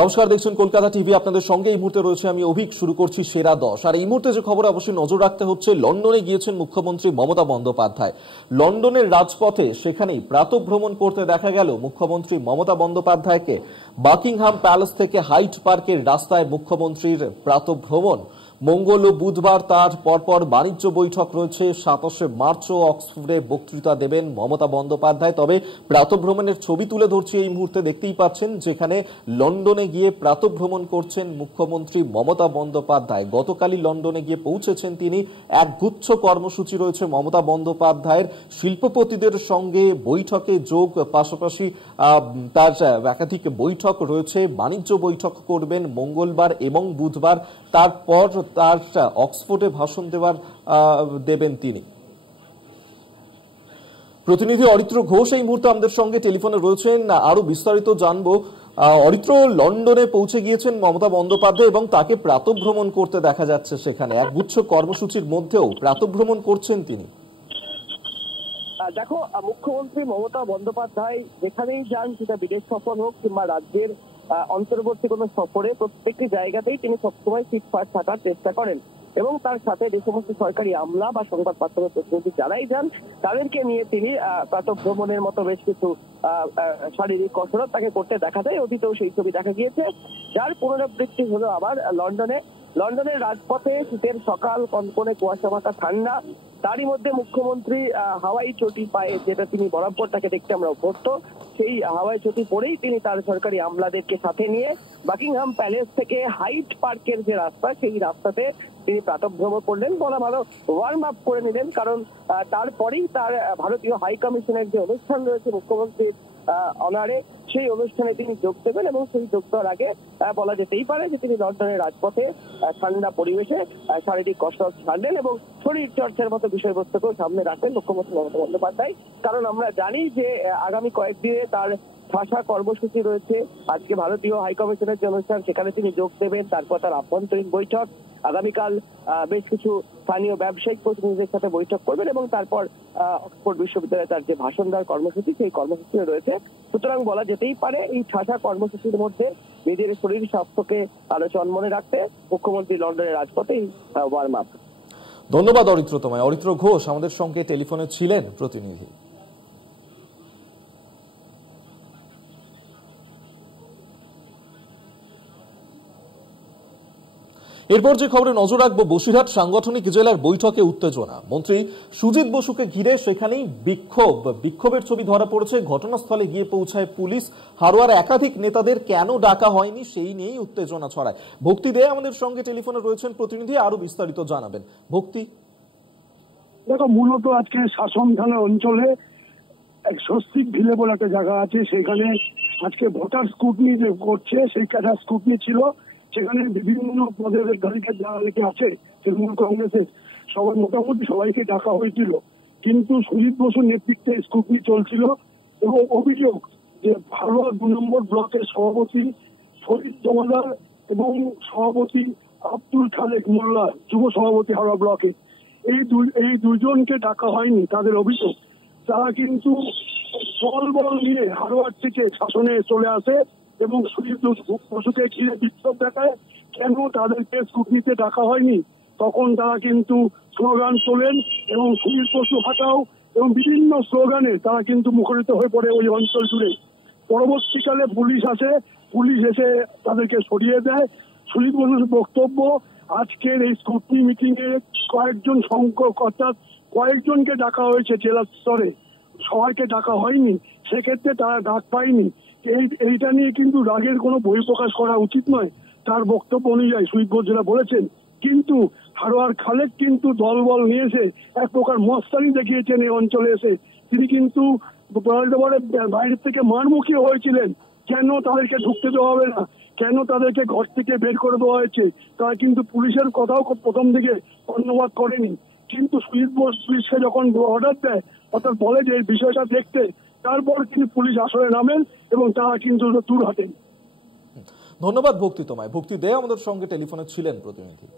নমস্কার, দেখছেন কলকাতা টিভি। আপনাদের সঙ্গে এই মুহূর্তে রয়েছে আমি অভিক। শুরু করছি সেরা 10। আর এই মুহূর্তে যে খবর অবশ্যই নজর রাখতে হচ্ছে, লন্ডনে গিয়েছেন মুখ্যমন্ত্রী মমতা বন্দ্যোপাধ্যায়। লন্ডনের রাজপথে সেখানেই প্রাতঃভ্রমণ করতে দেখা গেল মুখ্যমন্ত্রী মমতা বন্দ্যোপাধ্যায়কে। বাকিংহাম প্যালেস থেকে হাইড পার্কের রাস্তায় মুখ্যমন্ত্রীর প্রাতঃভ্রমণ। মঙ্গল ও বুধবার তার পরপর বাণিজ্য বৈঠক রয়েছে। 27শে মার্চও অক্সফোর্ডে বক্তৃতা দেবেন মমতা বন্দ্যোপাধ্যায়। তবে প্রাতঃভ্রমণের ছবি তুলে ধরছি এই মুহূর্তে, দেখতেই পাচ্ছেন যেখানে লন্ডনে গিয়ে প্রাতঃভ্রমণ করছেন মুখ্যমন্ত্রী মমতা বন্দ্যোপাধ্যায়। গতকালই লন্ডনে গিয়ে পৌঁছেছেন তিনি। একগুচ্ছ কর্মসূচি রয়েছে মমতা বন্দ্যোপাধ্যায়ের। শিল্পপতিদের সঙ্গে বৈঠকে যোগ, পাশাপাশি তার একাধিক বৈঠক রয়েছে। বাণিজ্য বৈঠক করবেন মঙ্গলবার এবং বুধবার। তারপর তার অক্সফোর্ডে ভাষণ দেবেন তিনি। প্রতিনিধি অরিত্র ঘোষ এই মুহূর্তে আমাদের সঙ্গে টেলিফোনে রয়েছেন। আরো বিস্তারিত জানবো। অরিত্র, লন্ডনে পৌঁছে গিয়েছেন মমতা বন্দ্যোপাধ্যায় এবং তাকে প্রাতঃভ্রমণ করতে দেখা যাচ্ছে। সেখানে একগুচ্ছ কর্মসূচির মধ্যেও প্রাতঃভ্রমণ করছেন তিনি। দেখো, মুখ্যমন্ত্রী মমতা বন্দ্যোপাধ্যায় যেখানেই যান, সেটা বিদেশ সফর হোক কিংবা রাজ্যের অন্তর্বর্তী কোনো সফরে, প্রত্যেকটি জায়গাতেই তিনি সবসময় ফিটফাট থাকার চেষ্টা করেন এবং তার সাথে যে সমস্ত সরকারি আমলা বা সংবাদ মাধ্যমের প্রতিনিধি যারাই যান, তাদেরকে নিয়ে তিনি প্রাতঃভ্রমণের মতো বেশ কিছু শারীরিক কসরত তাকে করতে দেখা যায়। অতীতেও সেই ছবি দেখা গিয়েছে, যার পুনরাবৃত্তি হলো আবার লন্ডনের রাজপথে। শীতের সকাল, কনকনে কুয়াশা মাখা ঠান্ডা, তারই মধ্যে মুখ্যমন্ত্রী হাওয়াই চটি পায়ে, যেটা তিনি বরাবর তাকে দেখতে আমরা অভ্যস্ত, সেই হাওয়াই চটি পরেই তিনি তার সরকারি আমলাদেরকে সাথে নিয়ে বাকিংহাম প্যালেস থেকে হাইড পার্কের যে রাস্তা, সেই রাস্তাতে তিনি প্রাতঃভ্রমণ করলেন। বলা ভালো, ওয়ার্ম আপ করে নিলেন, কারণ তারপরেই তার ভারতীয় হাই কমিশনের যে অনুষ্ঠান রয়েছে মুখ্যমন্ত্রীর অনারে, সেই অনুষ্ঠানে তিনি যোগ দেবেন এবং সেই যোগ দেওয়ার আগে বলা যেতেই পারে যে তিনি লন্ডনের রাজপথে ঠান্ডা পরিবেশে শারীরিক কসরত ছাড়লেন এবং শরীর চর্চার মতো বিষয়বস্তুকেও সামনে রাখলেন মুখ্যমন্ত্রী মমতা বন্দ্যোপাধ্যায়। কারণ আমরা জানি যে আগামী কয়েকদিনে তার ভাষা কর্মসূচি রয়েছে। আজকে ভারতীয় হাইকমিশনের যে অনুষ্ঠান, সেখানে তিনি যোগ দেবেন। তারপর তার আভ্যন্তরীণ বৈঠক, আগামীকাল বেশ কিছু স্থানীয় ব্যবসায়িক প্রতিনিধিদের সাথে বৈঠক করবেন এবং তারপর অক্সফোর্ড বিশ্ববিদ্যালয়ে তার যে ভাষণ দেওয়ার কর্মসূচি, সেই কর্মসূচি রয়েছে। সুতরাং বলা যেতেই পারে এই ঠাসা কর্মসূচির মধ্যে নিজের শরীর স্বাস্থ্যকে আরো চনমনে রাখতে মুখ্যমন্ত্রী লন্ডনের রাজপথেই ওয়ার্ম আপ। ধন্যবাদ অরিত্র তোমায়। অরিত্র ঘোষ আমাদের সঙ্গে টেলিফোনে ছিলেন প্রতিনিধি। এরপর যে খবরে নজর রাখবো, বসিরহাট সাংগঠনিক জেলার বৈঠকে উত্তেজনা। মন্ত্রী সুজিত বসুকে ঘিরে সেখানেই বিক্ষোভের ছবি ধরা পড়েছে। ঘটনাস্থলে গিয়ে পৌঁছায় পুলিশ। হারোয়ার একাধিক নেতাদের কেন ডাকা হয়নি সেই নিয়েই উত্তেজনা ছড়ায়। ভক্তি দে আমাদের সঙ্গে টেলিফোনে রয়েছেন প্রতিনিধি, আরো বিস্তারিত জানাবেন। ভক্তি, দেখো, মূলত আজকে শাসন থানা অঞ্চলে এক স্বস্তিক ভিলে বলে একটা জায়গা আছে, সেখানে আজকে ভোটার স্কুটনি করছে। সেই একটা স্কুটনি ছিল, সেখানে বিভিন্ন পদের তালিকায় যারা অনেকে আছে তৃণমূল কংগ্রেসের, সবাই মোটামুটি সবাইকে ডাকা হয়েছিল। কিন্তু সুজিত বসুর নেতৃত্বে স্কুটনি চলছিল এবং অভিযোগ যে হারোয়া 2 নম্বর ব্লকের সভাপতি ফরিদ জমাদার এবং সভাপতি আব্দুল খালেক মোল্লা, যুব সভাপতি হারোয়া ব্লকে, এই দুজনকে ডাকা হয়নি। তাদের অভিযোগ তারা কিন্তু বল নিয়ে হারোয়ার থেকে শাসনে চলে আসে এবং সুজিত বসুকে ঘিরে বিক্ষোভ দেখায়। কেন তাদেরকে স্কুটনিতে ডাকা হয়নি, তখন তারা কিন্তু স্লোগান তোলেন এবং সুজিত বসু হাঁটাও এবং বিভিন্ন স্লোগানে তারা কিন্তু মুখরিত হয়ে পড়ে ওই অঞ্চল জুড়ে। পরবর্তীকালে পুলিশ আসে, পুলিশ এসে তাদেরকে সরিয়ে দেয়। সুজিত বসুর বক্তব্য, আজকের এই স্কুটনি মিটিং এ কয়েকজন সংখ্যক, অর্থাৎ কয়েকজনকে ডাকা হয়েছে জেলা স্তরে, সবাইকে ডাকা হয়নি, সেক্ষেত্রে তারা ডাক পায়নি। এইটা নিয়ে কিন্তু রাগের কোনো বহিঃপ্রকাশ করা উচিত নয়, তার বক্তব্য অনুযায়ী সুজিত বসু যেটা বলেছেন। কিন্তু হারোয়ার খালেক কিন্তু দলবল নিয়ে এসে এক প্রকার মস্তানি দেখিয়েছেন এই অঞ্চলে এসে। তিনি কিন্তু বাইরে থেকে মারমুখী হয়েছিলেন, কেন তাদেরকে ঢুকতে দেওয়া হবে না, কেন তাদেরকে ঘর থেকে বের করে দেওয়া হয়েছে। তারা কিন্তু পুলিশের কথাও প্রথম দিকে ধন্যবাদ করেনি, কিন্তু সুজিত বসু পুলিশকে যখন অর্ডার দেয়, অর্থাৎ বলে যে বিষয়টা দেখতে, তারপর কিন্তু পুলিশ আসলে নামেন এবং তারা কিন্তু দূর হাঁটেন। ধন্যবাদ ভক্তি তোমায়। ভক্তি দে আমাদের সঙ্গে টেলিফোনে ছিলেন প্রতিনিধি।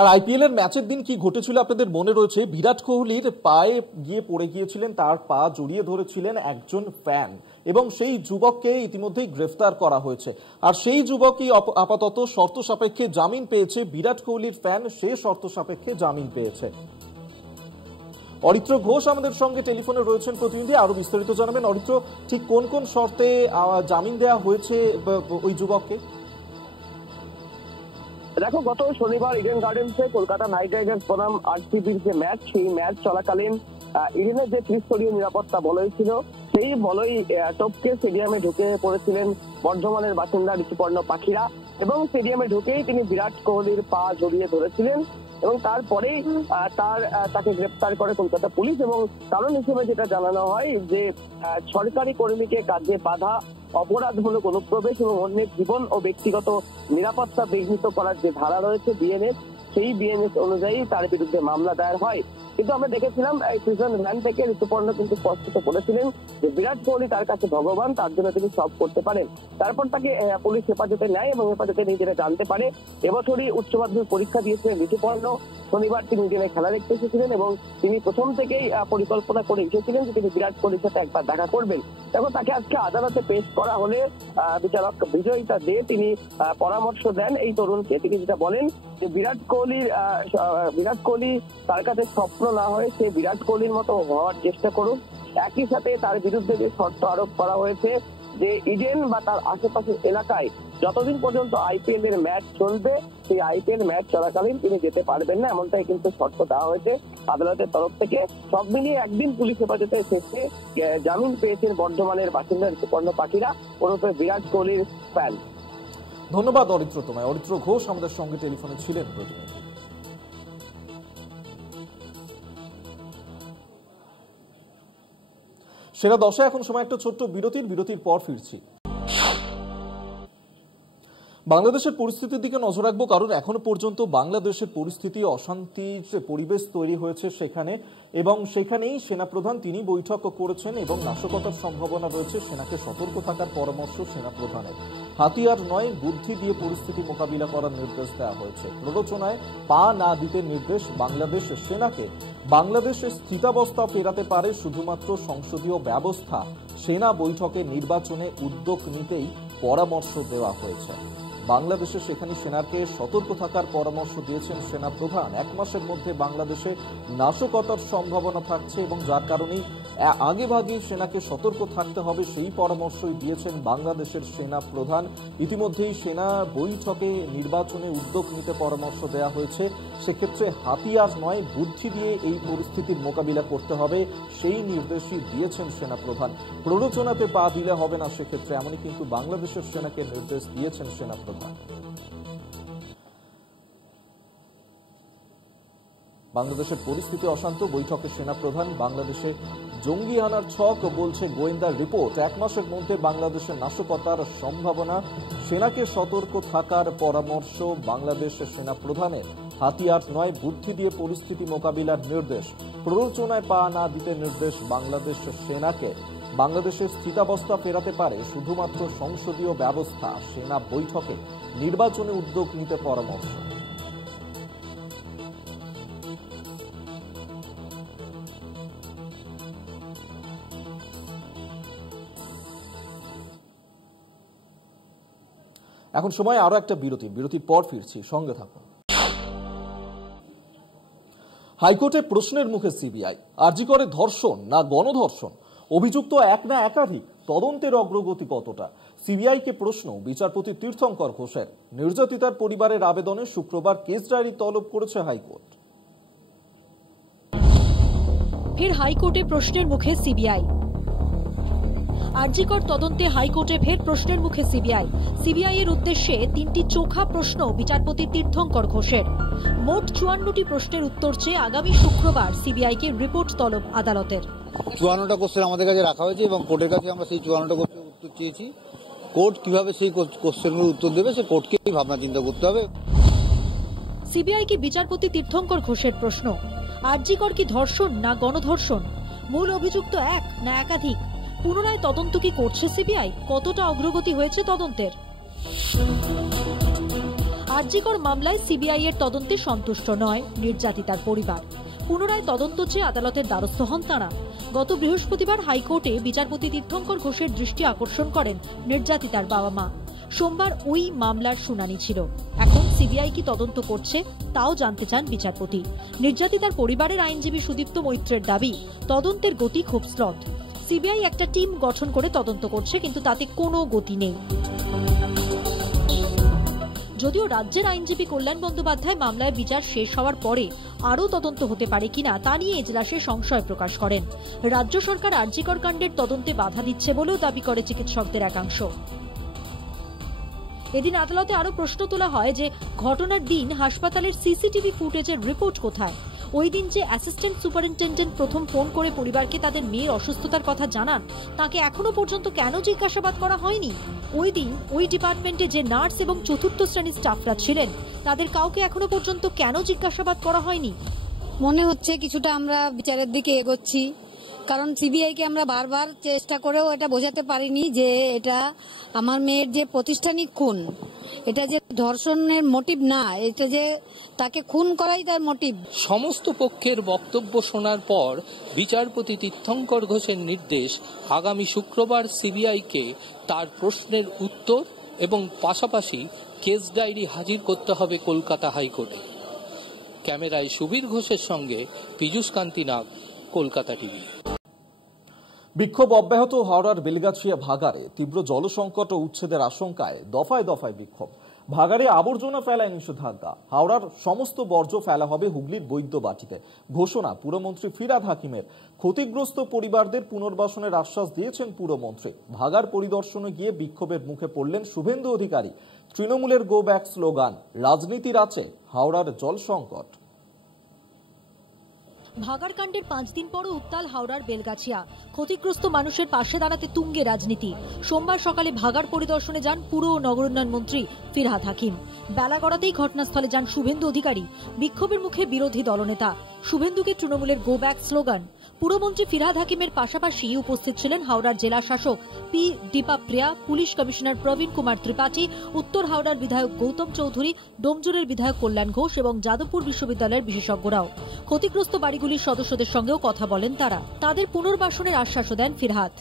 আর আইপিএল এর ম্যাচের দিন কি ঘটেছিল আপনাদের মনে রয়েছে, বিরাট কোহলির পায়ে গিয়ে পড়ে গিয়েছিলেন, তার পা জড়িয়ে ধরেছিলেন একজন ফ্যান এবং সেই যুবককে ইতিমধ্যেই গ্রেফতার করা হয়েছে। আর সেই যুবকই আপাতত শর্ত সাপেক্ষে জামিন পেয়েছে। বিরাট কোহলির ফ্যান, সে শর্ত সাপেক্ষে জামিন পেয়েছে। অরিত্র ঘোষ আমাদের সঙ্গে টেলিফোনে রয়েছেন প্রতিনিধি, আরো বিস্তারিত জানাবেন। অরিত্র, ঠিক কোন কোন শর্তে জামিন দেওয়া হয়েছে ওই যুবককে? দেখো, গত শনিবার ইডেন গার্ডেন্সে কলকাতা নাইট রাইডার্স বনাম আরসিবির যে ম্যাচ, সেই ম্যাচ চলাকালীন ইডেনের যে ত্রিস্তরীয় নিরাপত্তা বলয় ছিল, সেই বলয় টপকে স্টেডিয়ামে ঢুকে পড়েছিলেন বর্ধমানের বাসিন্দা ঋতুপর্ণ পাখিরা এবং স্টেডিয়ামে ঢুকেই তিনি বিরাট কোহলির পা জড়িয়ে ধরেছিলেন এবং তারপরেই তাকে গ্রেপ্তার করে কলকাতা পুলিশ। এবং কারণ হিসেবে যেটা জানানো হয় যে সরকারি কর্মীকে কাজে বাধা, অপরাধমূলক অনুপ্রবেশ এবং অন্যের জীবন ও ব্যক্তিগত নিরাপত্তা বিঘ্নিত করার যে ধারা রয়েছে বিএনএস, সেই বিএনএস অনুযায়ী তার বিরুদ্ধে মামলা দায়ের হয়। কিন্তু আমরা দেখেছিলাম এই প্রিজন ভ্যান থেকে ঋতুপর্ণ কিন্তু স্পষ্ট বলেছিলেন যে বিরাট কোহলি তার কাছে ভগবান, তার জন্য তিনি সব করতে পারেন। তারপর তাকে পুলিশ হেফাজতে নেয় এবং হেফাজতে নিয়ে যেটা জানতে পারে, এবছরই উচ্চ মাধ্যমিক পরীক্ষা দিয়েছিলেন ঋতুপর্ণ। শনিবার তিনি ইডেনে খেলা দেখতে এসেছিলেন এবং তিনি প্রথম থেকেই পরিকল্পনা করে এসেছিলেন যে তিনি বিরাট কোহলির সাথে একবার দেখা করবেন। দেখো, তাকে আজকে আদালতে পেশ করা হলে বিচারক বিজয়িতা দে তিনি পরামর্শ দেন এই তরুণকে। তিনি যেটা বলেন যে বিরাট কোহলি তার কাছে স্বপ্ন না হয়ে সে বিরাট কোহলির মতো হওয়ার চেষ্টা করুন। একই সাথে তার বিরুদ্ধে যে শর্ত আরোপ করা হয়েছে যে ইডেন বা তার আশেপাশের এলাকায় যতদিন পর্যন্ত আইপিএল এর ম্যাচ চলবে, সেই আইপিএল ম্যাচ চলাকালীন তিনি যেতে পারবেন না, এমনটাই কিন্তু শর্ত দেওয়া হয়েছে আদালতের তরফ থেকে। সব মিলিয়ে একদিন পুলিশ হেফাজতে শেষে জামিন পেয়েছেন বর্ধমানের বাসিন্দা ঋতুপর্ণ পাখিরা ওরফে বিরাট কোহলির ফ্যান। ধন্যবাদ অরিত্র তোমায়। অরিত্র ঘোষ আমাদের সঙ্গে টেলিফোনে ছিলেন প্রতিনিধি। সেরা 10-এ এখন সময় একটা ছোট্ট বিরতির পর ফিরছি। বাংলাদেশের পরিস্থিতির দিকে নজর রাখবো, কারণ এখনো পর্যন্ত বাংলাদেশের পরিস্থিতি অশান্তির পরিবেশ তৈরি হয়েছে সেখানে, এবং সেখানেই সেনাপ্রধান তিনি বৈঠক করেছেন এবং নাশকতার সম্ভাবনা রয়েছে। সেনাকে সতর্ক থাকার পরামর্শ সেনাপ্রধানের। হাতিয়ার নয়, বুদ্ধি দিয়ে পরিস্থিতি মোকাবিলা করার নির্দেশ দেওয়া হয়েছে। প্ররোচনায় পা না দিতে নির্দেশ বাংলাদেশ সেনাকে। বাংলাদেশের স্থিতাবস্থা ফেরাতে পারে শুধুমাত্র সংসদীয় ব্যবস্থা। সেনা বৈঠকে নির্বাচনে উদ্যোগ নিতেই পরামর্শ দেওয়া হয়েছে। বাংলাদেশে সেখানে সেনাকে সতর্ক থাকার পরামর্শ দিয়েছেন সেনাপ্রধান। 1 মাসের মধ্যে বাংলাদেশে নাশকতার সম্ভাবনা থাকছে এবং যার কারণেই আগেভাগেই সেনাকে সতর্ক থাকতে হবে, সেই পরামর্শই দিয়েছেন বাংলাদেশের সেনাপ্রধান। ইতিমধ্যেই সেনা বৈঠকে নির্বাচনে উদ্যোগ নিতে পরামর্শ দেওয়া হয়েছে। সেক্ষেত্রে হাতিয়ার নয়, বুদ্ধি দিয়ে এই পরিস্থিতির মোকাবিলা করতে হবে, সেই নির্দেশই দিয়েছেন সেনাপ্রধান। প্ররোচনাতে পা দিলে হবে না সেক্ষেত্রে, এমনই কিন্তু বাংলাদেশের সেনাকে নির্দেশ দিয়েছেন সেনাপ্রধান। বাংলাদেশের পরিস্থিতি অশান্ত, বৈঠকে সেনাপ্রধান। বাংলাদেশে জঙ্গি হানার ছক বলছে গোয়েন্দা রিপোর্ট। 1 মাসের মধ্যে বাংলাদেশের নাশকতার সম্ভাবনা। সেনাকে সতর্ক থাকার পরামর্শ বাংলাদেশের সেনাপ্রধানের। হাতিয়ার নয়, বুদ্ধি দিয়ে পরিস্থিতি মোকাবিলার নির্দেশ। প্ররোচনায় পা না দিতে নির্দেশ বাংলাদেশ সেনাকে। বাংলাদেশের স্থিতাবস্থা ফেরাতে পারে শুধুমাত্র সংসদীয় ব্যবস্থা। সেনা বৈঠকে নির্বাচনে উদ্যোগ নিতে পরামর্শ। এখন সময় আরো একটা বিরতির পর ফিরছি, সঙ্গে থাকুন। হাইকোর্টে প্রশ্নের মুখে সিবিআই। আরজি করে ধর্ষণ না গণধর্ষণ, অভিযুক্ত এক না একাধিক, তদন্তের অগ্রগতি কতটা? সিবিআইকে প্রশ্ন বিচারপতি তীর্থঙ্কর ঘোষের। নির্যাতিতার পরিবারের আবেদনে শুক্রবার কেস ডায়েরি তলব করেছে হাইকোর্ট। ফের হাইকোর্টে প্রশ্নের মুখে সিবিআই। আরজিকর তদন্তে হাইকোর্টে ফের প্রশ্নের মুখে সিবিআই। সিবিআই এর উদ্দেশ্যে 3টি চোখা প্রশ্ন বিচারপতি তীর্থঙ্কর ঘোষের। মোট 54টি প্রশ্নের উত্তর চেয়ে আগামী শুক্রবার সিবিআইকে রিপোর্ট তলব আদালতের। 54টা কোশ্চেন আমাদের কাছে রাখা হয়েছে এবং কোর্টের কাছে আমরা সেই 54টা কোশ্চেনের উত্তর চেয়েছি। কোর্ট কিভাবে সেই কোশ্চেনগুলোর উত্তর দেবে সে কোর্টকেই ভাবনা চিন্তা করতে হবে। সিবিআইকে বিচারপতি তীর্থঙ্কর ঘোষের প্রশ্ন, আরজিকর কি ধর্ষণ না গণধর্ষণ? মূল অভিযুক্ত এক না একাধিক? পুনরায় তদন্ত কি করছে সিবিআই? কতটা অগ্রগতি হয়েছে তদন্তের? আরজিকর মামলায় সিবিআই এর তদন্তে সন্তুষ্ট নয় নির্যাতিতার পরিবার। পুনরায় তদন্ত চেয়ে আদালতের দ্বারস্থ হন তাঁরা। গত বৃহস্পতিবার হাইকোর্টে বিচারপতি তীর্থঙ্কর ঘোষের দৃষ্টি আকর্ষণ করেন নির্যাতিতার বাবা মা। সোমবার ওই মামলার শুনানি ছিল। এখন সিবিআই কি তদন্ত করছে তাও জানতে চান বিচারপতি। নির্যাতিতার পরিবারের আইনজীবী সুদীপ্ত মৈত্রের দাবি, তদন্তের গতি খুব স্লথ। সিবিআই একটা টিম গঠন করে তদন্ত করছে, কিন্তু তাতে কোনো গতি নেই। যদিও রাজ্যের আইনজীবী কল্যাণ বন্দ্যোপাধ্যায় মামলায় বিচার শেষ হওয়ার পরে আরও তদন্ত হতে পারে কিনা তা নিয়ে এজলাসে সংশয় প্রকাশ করেন। রাজ্য সরকার আরজিকর কাণ্ডের তদন্তে বাধা দিচ্ছে বলেও দাবি করে চিকিৎসকদের একাংশ। এদিন আদালতে আরও প্রশ্ন তোলা হয় যে ঘটনার দিন হাসপাতালের সিসিটিভি ফুটেজের রিপোর্ট কোথায়? ওই দিন যে অ্যাসিস্ট্যান্ট সুপারিনটেন্ডেন্ট প্রথম ফোন করে পরিবারকে তাদের মেয়ের অসুস্থতার কথা জানান, তাকে এখনো পর্যন্ত কেন জিজ্ঞাসাবাদ করা হয়নি? ওই দিন ওই ডিপার্টমেন্টে যে নার্স এবং চতুর্থ শ্রেণীর স্টাফরা ছিলেন, তাদের কাউকে এখনো পর্যন্ত কেন জিজ্ঞাসাবাদ করা হয়নি? মনে হচ্ছে কিছুটা আমরা বিচারের দিকে এগোচ্ছি, কারণ সিবিআইকে আমরা বারবার চেষ্টা করেও এটা বোঝাতে পারিনি যে এটা আমার মেয়ের যে প্রতিষ্ঠানিক খুন, এটা যে ধর্ষণের মোটিভ না, এটা যে তাকে খুন করাই তার মোটিভ। সমস্ত পক্ষের বক্তব্য শোনার পর বিচারপতি তীর্থঙ্কর ঘোষের নির্দেশ, আগামী শুক্রবার সিবিআইকে তার প্রশ্নের উত্তর এবং পাশাপাশি কেস ডায়েরি হাজির করতে হবে কলকাতা হাইকোর্টে। ক্যামেরায় সুবীর ঘোষের সঙ্গে পীযূষ কান্তি নাগ, কলকাতা টিভি। বিক্ষোভ অব্যাহত হাওড়ার বেলগাছিয়া ভাগাড়ে। তীব্র জলসংকট ও উচ্ছেদের আশঙ্কায় দফায় দফায় বিক্ষোভ। ভাগাড়ে আবর্জনা ফেলায় নিষেধাজ্ঞা। হাওড়ার সমস্ত বর্জ্য ফেলা হবে হুগলির বৈদ্যবাটিতে। ঘোষণা পুরমন্ত্রী ফিরহাদ হাকিমের। ক্ষতিগ্রস্ত পরিবারদের পুনর্বাসনের আশ্বাস দিয়েছেন পুরমন্ত্রী। ভাগাড় পরিদর্শনে গিয়ে বিক্ষোভের মুখে পড়লেন শুভেন্দু অধিকারী। তৃণমূলের গো ব্যাক স্লোগান, রাজনীতির আছে হাওড়ার জল সংকট। ভাগাড় কাণ্ডের 5 দিন পরও উত্তাল হাওড়ার বেলগাছিয়া। ক্ষতিগ্রস্ত মানুষের পাশে দাঁড়াতে তুঙ্গে রাজনীতি। সোমবার সকালে ভাগাড় পরিদর্শনে যান পুর ও নগরোন্নয়ন মন্ত্রী ফিরহাদ হাকিম। বেলা গড়াতেই ঘটনাস্থলে যান শুভেন্দু অধিকারী। বিক্ষোভের মুখে বিরোধী দলনেতা। শুভেন্দুকে তৃণমূলের গো ব্যাক স্লোগান। পুরমন্ত্রী ফিরহাদ হাকিমের পাশাপাশি উপস্থিত ছিলেন হাওড়ার জেলা শাসক পি দীপাপ্রিয়া, পুলিশ কমিশনার প্রবীণ কুমার ত্রিপাঠী, উত্তর হাওড়ার বিধায়ক গৌতম চৌধুরী, ডোমজুরের বিধায়ক কল্যাণ ঘোষ এবং যাদবপুর বিশ্ববিদ্যালয়ের বিশেষজ্ঞরাও। ক্ষতিগ্রস্ত বাড়িগুলির সদস্যদের সঙ্গেও কথা বলেন তারা। তাদের পুনর্বাসনের আশ্বাসও দেন ফিরহাদ।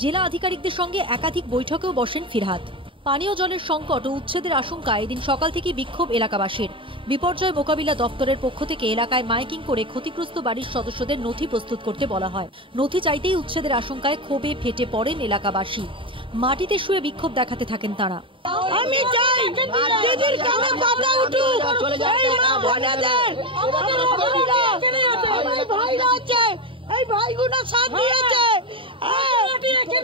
জেলা আধিকারিকদের সঙ্গে একাধিক বৈঠকেও বসেন ফিরহাদ। পানীয় জলের সংকট ও উচ্ছেদের আশঙ্কায় এদিন সকাল থেকে বিক্ষোভ এলাকাবাসীর। বিপর্যয় মোকাবিলা দপ্তরের পক্ষ থেকে এলাকায় মাইকিং করে ক্ষতিগ্রস্ত বাড়ির সদস্যদের নথি প্রস্তুত করতে বলা হয়। নথি চাইতেই উচ্ছেদের আশঙ্কায় ক্ষোভে ফেটে পড়েন এলাকাবাসী। মাটিতে শুয়ে বিক্ষোভ দেখাতে থাকেন তারা। আমি চাই দিদির কানে কথা উঠুক, এই মা বোনেদের, আমার ভাইরা আছে, এই ভাইগুলো সাথ দিয়েছে,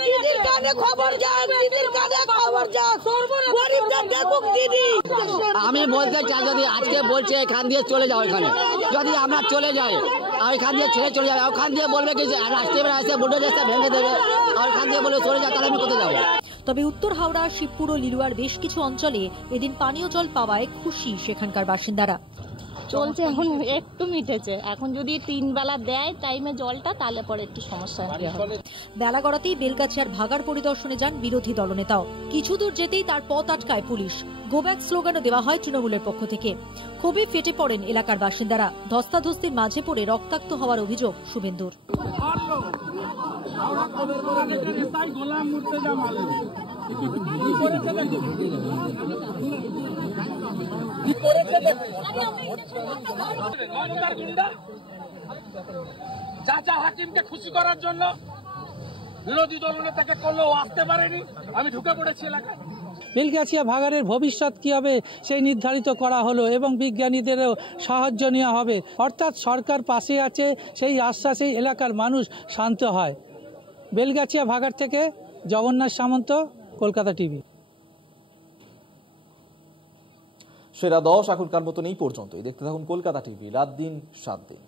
দিদির কানে খবর যাক, দিদির কানে খবর যাক, গরিবদের দেখুক দিদি। আমি বলতে চাই, যদি আজকে বলছে এখান দিয়ে চলে যাও, এখানে যদি আমরা চলে যাই আর এখান দিয়ে ছেড়ে চলে যাবে, ওখান দিয়ে বলবে কি রাস্তায় এসে বুলডোজার এসে ভেঙে দেবে, আর এখান দিয়ে বলে চলে যাও, তাহলে আমি কোথায় যাবো? তবে উত্তর হাওড়া, শিবপুর ও লিলুয়ার বেশ কিছু অঞ্চলে এদিন পানীয় জল পাওয়ায় খুশি সেখানকার বাসিন্দারা। চলছে, এখন একটু মিটেছে। এখন যদি 3 বেলা দেয় টাইমে জলটা, তাহলে পরে একটু সমস্যা হবে। বেলা গড়াতেই বেলগাছিয়ার ভাগাড় পরিদর্শনে যান বিরোধী দলনেতাও। কিছু দূর যেতেই তার পথ আটকায় পুলিশ। গো ব্যাক স্লোগানও দেওয়া হয় তৃণমূলের পক্ষ থেকে। ক্ষোভে ফেটে পড়েন এলাকার বাসিন্দারা। ধস্তাধস্তির মাঝে পড়ে রক্তাক্ত হওয়ার অভিযোগ শুভেন্দুর। চাচা হাকিমকে খুশি করার জন্য বিরোধী দলনেতাকে করলেও আসতে পারেনি, আমি ঢুকে পড়েছি এলাকায়। বেলগাছিয়া ভাগাড়ের ভবিষ্যৎ কী হবে সেই নির্ধারিত করা হলো এবং বিজ্ঞানীদেরও সাহায্য নেওয়া হবে। অর্থাৎ সরকার পাশে আছে, সেই আশ্বাসেই এলাকার মানুষ শান্ত হয়। বেলগাছিয়া ভাগাড় থেকে জগন্নাথ সামন্ত, কলকাতা টিভি। সেরা 10 এখনকার মতন এই পর্যন্তই। দেখতে থাকুন কলকাতা টিভি, রাত দিন 7 দিন।